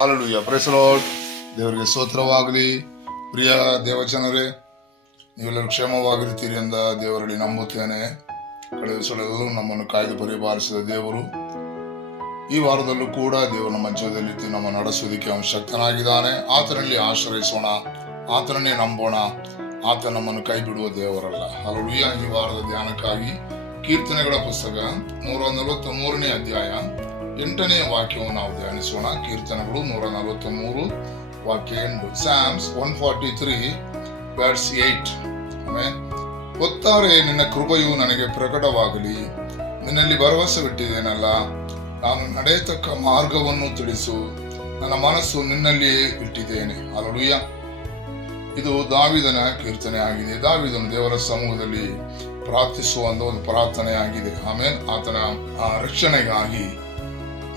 Hallelujah, praise the lord. ದೇವರಿಗೆ ಸ್ತೋತ್ರವಾಗಲಿ. ಪ್ರಿಯ ದೇವಜನರೇ, ನೀವೆಲ್ಲರೂ ಕ್ಷೇಮವಾಗಿರ್ತೀರಿ ಎಂದ ದೇವರಲ್ಲಿ ನಂಬುತ್ತೇನೆ. ಕಳೆದ ದಿವಸಗಳೆಲ್ಲೂ ನಮ್ಮನ್ನು ಕಾಯ್ದು ಪರಿಪಾಲಿಸಿದ ದೇವರು ಈ ವಾರದಲ್ಲೂ ಕೂಡ ದೇವರು ನಮ್ಮ ಜೀವನದಲ್ಲಿ ನಮ್ಮ ನಡೆಸುವುದಕ್ಕೆ ಅವನು ಶಕ್ತನಾಗಿದ್ದಾನೆ. ಆತನಲ್ಲಿ ಆಶ್ರಯಿಸೋಣ, ಆತನನ್ನೇ ನಂಬೋಣ. ಆತ ನಮ್ಮನ್ನು ಕೈ ಬಿಡುವ ದೇವರಲ್ಲ. ಹಾಲೆಲೂಯಾ. ಈ ವಾರದ ಧ್ಯಾನಕ್ಕಾಗಿ ಕೀರ್ತನೆಗಳ ಪುಸ್ತಕ 143ನೇ ಅಧ್ಯಾಯ 8ನೇ ವಾಕ್ಯವನ್ನು ನಾವು ಧ್ಯಾನಿಸೋಣ. ಕೀರ್ತನೆಗಳು 143 ವಾಕ್ಯ 8. Psalms 143 verse 8. ಆಮೆನ್. ಒತ್ತಾರೆ, ನಿನ್ನ ಕೃಪೆಯು ನನಗೆ ಪ್ರಕಟವಾಗಲಿ, ನಿನ್ನಲ್ಲಿ ಭರವಸೆವಿಟ್ಟಿದ್ದೇನಲ್ಲ. ನಾನು ನಡೆಯತಕ್ಕ ಮಾರ್ಗವನ್ನು ತಿಳಿಸು, ನನ್ನ ಮನಸ್ಸು ನಿನ್ನಲ್ಲಿಯೇ ಇಟ್ಟಿದ್ದೇನೆ. ಹಾಲೆಲೂಯಾ. ಇದು ದಾವೀದನ ಕೀರ್ತನೆ ಆಗಿದೆ. ದಾವೀದನು ದೇವರ ಸಮೂಹದಲ್ಲಿ ಪ್ರಾರ್ಥಿಸುವಂತ ಒಂದು ಪ್ರಾರ್ಥನೆ ಆಗಿದೆ. ಆಮೇಲೆ ಆತನ ರಕ್ಷಣೆಗಾಗಿ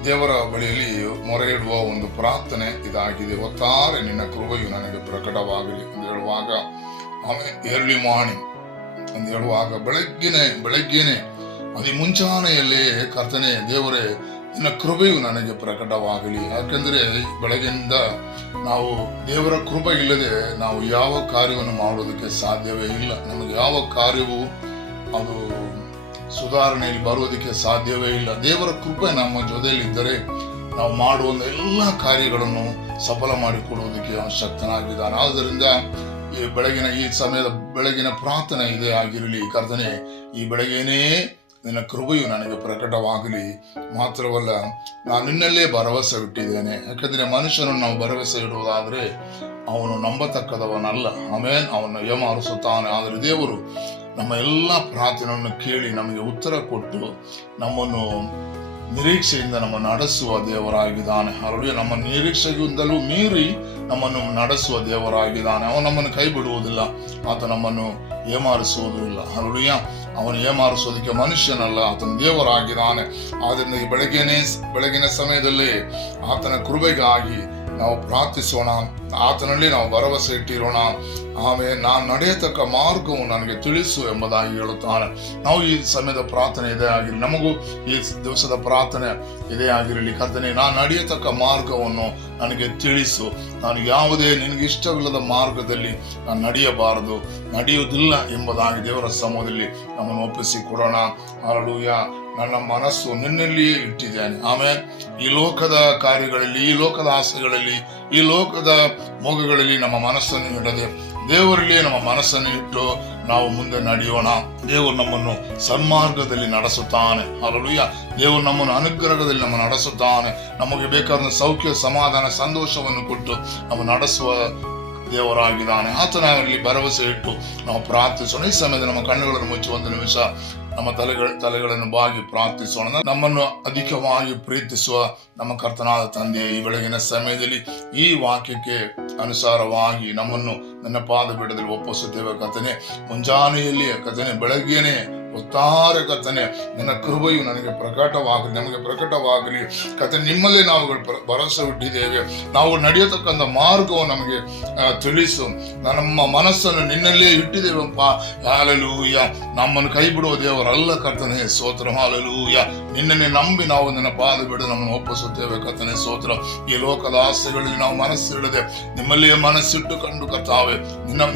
ದೇವರ ಬಳಿಯಲ್ಲಿ ಮೊರೆ ಇಡುವ ಒಂದು ಪ್ರಾರ್ಥನೆ ಇದಾಗಿದೆ. ಒತ್ತಾರೆ, ನಿನ್ನ ಕೃಪೆಯು ನನಗೆ ಪ್ರಕಟವಾಗಲಿ ಅಂತ ಹೇಳುವಾಗ, ಆಮೇಲೆ ಎರ್ಲಿ ಮಾರ್ನಿಂಗ್ ಅಂತ ಹೇಳುವಾಗ ಬೆಳಗ್ಗೆನೆ ಅತಿ ಮುಂಚಾನೆಯಲ್ಲೇ ಕರ್ತನೆ ದೇವರೇ, ನಿನ್ನ ಕೃಪೆಯು ನನಗೆ ಪ್ರಕಟವಾಗಲಿ. ಯಾಕೆಂದ್ರೆ ಬೆಳಗ್ಗೆಯಿಂದ ನಾವು ದೇವರ ಕೃಪೆ ಇಲ್ಲದೆ ನಾವು ಯಾವ ಕಾರ್ಯವನ್ನು ಮಾಡುವುದಕ್ಕೆ ಸಾಧ್ಯವೇ ಇಲ್ಲ. ನಮಗೆ ಯಾವ ಕಾರ್ಯವೂ ಅದು ಸುಧಾರಣೆಯಲ್ಲಿ ಬರುವುದಕ್ಕೆ ಸಾಧ್ಯವೇ ಇಲ್ಲ. ದೇವರ ಕೃಪೆ ನಮ್ಮ ಜೊತೆಯಲ್ಲಿದ್ದರೆ ನಾವು ಮಾಡುವ ಎಲ್ಲ ಕಾರ್ಯಗಳನ್ನು ಸಫಲ ಮಾಡಿಕೊಡುವುದಕ್ಕೆ ಅವನು ಶಕ್ತನಾಗಿದ್ದಾನೆ. ಆದ್ದರಿಂದ ಈ ಸಮಯದ ಬೆಳಗಿನ ಪ್ರಾರ್ಥನೆ ಇದೇ ಆಗಿರಲಿ. ಕರ್ತನೆ, ಈ ಬೆಳಗ್ಗೆನೇ ನಿನ್ನ ಕೃಪೆಯು ನನಗೆ ಪ್ರಕಟವಾಗಲಿ. ಮಾತ್ರವಲ್ಲ, ನಾನು ನಿನ್ನಲ್ಲೇ ಭರವಸೆ ಇಟ್ಟಿದ್ದೇನೆ. ಯಾಕಂದ್ರೆ ಮನುಷ್ಯನನ್ನು ನಾವು ಭರವಸೆ ಇಡುವುದಾದ್ರೆ ಅವನು ನಂಬತಕ್ಕದವನಲ್ಲ. ಆಮೇಲೆ ಅವನು ಏಮಾರಿಸುತ್ತಾನೆ. ಆದರೆ ದೇವರು ನಮ್ಮ ಎಲ್ಲ ಪ್ರಾರ್ಥನೆಯನ್ನು ಕೇಳಿ ನಮಗೆ ಉತ್ತರ ಕೊಟ್ಟು ನಮ್ಮನ್ನು ನಿರೀಕ್ಷೆಯಿಂದ ನಮ್ಮನ್ನು ನಡೆಸುವ ದೇವರಾಗಿದ್ದಾನೆ. ಹಾಲೆಲೂಯಾ. ನಮ್ಮ ನಿರೀಕ್ಷೆಗಿಂತಲೂ ಮೀರಿ ನಮ್ಮನ್ನು ನಡೆಸುವ ದೇವರಾಗಿದ್ದಾನೆ. ಅವನು ನಮ್ಮನ್ನು ಕೈ ಬಿಡುವುದಿಲ್ಲ, ಆತ ನಮ್ಮನ್ನು ಏಮಾರಿಸುವುದಿಲ್ಲ. ಹಾಲೆಲೂಯಾ. ಅವನು ಏಮಾರಿಸೋದಕ್ಕೆ ಮನುಷ್ಯನಲ್ಲ, ಆತನ ದೇವರಾಗಿದ್ದಾನೆ. ಆದ್ದರಿಂದ ಈ ಬೆಳಗಿನ ಸಮಯದಲ್ಲಿ ಆತನ ಕೃಪೆಗಾಗಿ ನಾವು ಪ್ರಾರ್ಥಿಸೋಣ, ಆತನಲ್ಲಿ ನಾವು ಭರವಸೆ ಇಟ್ಟಿರೋಣ. ಆಮೇಲೆ ನಾನು ನಡೆಯತಕ್ಕ ಮಾರ್ಗವು ನನಗೆ ತಿಳಿಸು ಎಂಬುದಾಗಿ ಹೇಳುತ್ತಾನೆ. ನಾವು ಈ ಸಮಯದ ಪ್ರಾರ್ಥನೆ ಇದೇ ಆಗಿರಲಿ, ನಮಗೂ ಈ ದಿವಸದ ಪ್ರಾರ್ಥನೆ ಇದೇ ಆಗಿರಲಿ. ಕರ್ತನೆ, ನಾನು ನಡೆಯತಕ್ಕ ಮಾರ್ಗವನ್ನು ನನಗೆ ತಿಳಿಸು. ನಾನು ಯಾವುದೇ ನಿನಗೆ ಇಷ್ಟವಿಲ್ಲದ ಮಾರ್ಗದಲ್ಲಿ ನಾನು ನಡೆಯುವುದಿಲ್ಲ ಎಂಬುದಾಗಿ ದೇವರ ಸಮೂಹದಲ್ಲಿ ನಮ್ಮನ್ನು ಒಪ್ಪಿಸಿ ಕೊಡೋಣ. ಹಾಲೆಲೂಯಾ. ನನ್ನ ಮನಸ್ಸು ನಿನ್ನಲ್ಲಿಯೇ ಇಟ್ಟಿದ್ದೇನೆ. ಆಮೇಲೆ ಈ ಲೋಕದ ಕಾರ್ಯಗಳಲ್ಲಿ, ಈ ಲೋಕದ ಆಸೆಗಳಲ್ಲಿ, ಈ ಲೋಕದ ಮೋಗಗಳಲ್ಲಿ ನಮ್ಮ ಮನಸ್ಸನ್ನು ಇಡದೆ ದೇವರಲ್ಲಿಯೇ ನಮ್ಮ ಮನಸ್ಸನ್ನು ಇಟ್ಟು ನಾವು ಮುಂದೆ ನಡೆಯೋಣ. ದೇವರು ನಮ್ಮನ್ನು ಸನ್ಮಾರ್ಗದಲ್ಲಿ ನಡೆಸುತ್ತಾನೆ. ಹಾಲೆಲೂಯಾ. ದೇವರು ನಮ್ಮನ್ನು ಅನುಗ್ರಹದಲ್ಲಿ ನಮ್ಮ ನಡೆಸುತ್ತಾನೆ. ನಮಗೆ ಬೇಕಾದ ಸೌಖ್ಯ, ಸಮಾಧಾನ, ಸಂತೋಷವನ್ನು ಕೊಟ್ಟು ನಮ್ಮ ನಡೆಸುವ ದೇವರಾಗಿದ್ದಾನೆ. ಆತನಲ್ಲಿ ಭರವಸೆ ಇಟ್ಟು ನಾವು ಪ್ರಾರ್ಥಿಸೋಣ. ಈ ಸಮಯದ ನಮ್ಮ ಕಣ್ಣುಗಳನ್ನು ಮುಚ್ಚಿ ಒಂದು ನಿಮಿಷ ನಮ್ಮ ತಲೆಗಳನ್ನು ಬಾಗಿ ಪ್ರಾರ್ಥಿಸೋಣ. ನಮ್ಮನ್ನು ಅಧಿಕವಾಗಿ ಪ್ರೀತಿಸುವ ನಮ್ಮ ಕರ್ತನಾದ ತಂದೆ, ಈ ಬೆಳಗಿನ ಸಮಯದಲ್ಲಿ ಈ ವಾಕ್ಯಕ್ಕೆ ಅನುಸಾರವಾಗಿ ನಮ್ಮನ್ನು ನನ್ನ ಪಾದಪೀಠದಲ್ಲಿ ಒಪ್ಪಿಸುತ್ತೇವೆ. ಕರ್ತನೆ, ಮುಂಜಾನೆಯಲ್ಲಿ ಕರ್ತನೆ, ಬೆಳಗ್ಗೆನೆ ಒತ್ತಾರೆ ಕರ್ತನೆ, ನಿನ್ನ ಕೃಪೆಯು ನಮಗೆ ಪ್ರಕಟವಾಗಲಿ. ಕರ್ತನೆ, ನಿಮ್ಮಲ್ಲೇ ನಾವು ಭರವಸೆ ಇಟ್ಟಿದ್ದೇವೆ. ನಾವು ನಡೆಯತಕ್ಕಂಥ ಮಾರ್ಗವು ನಮಗೆ ತಿಳಿಸು. ನಮ್ಮ ಮನಸ್ಸನ್ನು ನಿನ್ನಲ್ಲೇ ಇಟ್ಟಿದ್ದೇವಪ್ಪ. ಹಾಲೆಲೂಯಾ. ನಮ್ಮನ್ನು ಕೈ ಬಿಡುವ ದೇವರಲ್ಲ ಕರ್ತನೆ. ಸ್ತೋತ್ರ. ಹಾಲೆಲೂಯಾ. ನಿನ್ನನ್ನೇ ನಂಬಿ ನಾವು ನಿನ್ನ ಪಾದ ಬಿಡು ನಮ್ಮನ್ನು ಒಪ್ಪಿಸುತ್ತೇವೆ ಕರ್ತನೆ. ಸ್ತೋತ್ರ. ಈ ಲೋಕದ ಆಸೆಗಳಲ್ಲಿ ನಾವು ಮನಸ್ಸಿಡದೆ ನಿಮ್ಮಲ್ಲಿಯೇ ಮನಸ್ಸಿಟ್ಟು ಕಂಡು ಕರ್ತಾವೆ,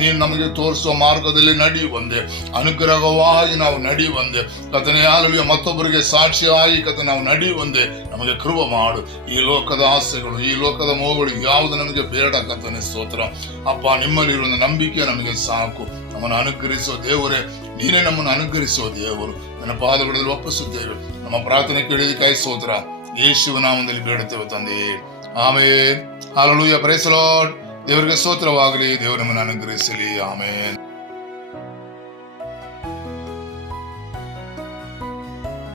ನೀನು ನಮಗೆ ತೋರಿಸುವ ಮಾರ್ಗದಲ್ಲಿ ನಡೆಯುವಂತೆ, ಅನುಗ್ರಹವಾಗಿ ನಾವು ನಡೆಯುವಂತೆ ಕರ್ತನೆ. ಹಾಲೆಲೂಯಾ. ಮತ್ತೊಬ್ಬರಿಗೆ ಸಾಕ್ಷಿಯಾಗಿ ಕರ್ತನೆ ನಾವು ನಡೆಯುವಂತೆ ನಮಗೆ ಕೃಪೆ ಮಾಡು. ಈ ಲೋಕದ ಆಸೆಗಳು, ಈ ಲೋಕದ ಮೋಹಗಳು ಯಾವುದು ನಮಗೆ ಬೇಡ ಕರ್ತನೆ. ಸ್ತೋತ್ರ. ಅಪ್ಪ, ನಿಮ್ಮಲ್ಲಿರುವ ನಂಬಿಕೆ ನಮಗೆ ಸಾಕು. ನಮ್ಮನ್ನು ಅನುಗ್ರಹಿಸುವ ದೇವರೇ, ನೀನೇ ನಮ್ಮನ್ನು ಅನುಗ್ರಹಿಸುವ ದೇವರು. ನನ್ನ ಪಾದಗಳಲ್ಲಿ ಒಪ್ಪಿಸುತ್ತೇವೆ. ನಮ್ಮ ಪ್ರಾರ್ಥನೆ ಕೇಳಿದಕ್ಕಾಗಿ ಸ್ತೋತ್ರ. ಯೇಸುವಿನ ನಾಮದಲ್ಲಿ ಬೇಡುತ್ತೇವೆ ತಂದೆ. Amen. Hallelujah. Praise the lord. ದೇವರಿಗೆ ಸ್ತೋತ್ರವಾಗಲಿ. ದೇವರು ನಮ್ಮನ್ನು ಅನುಗ್ರಹಿಸಲಿ. ಆಮೆನ್.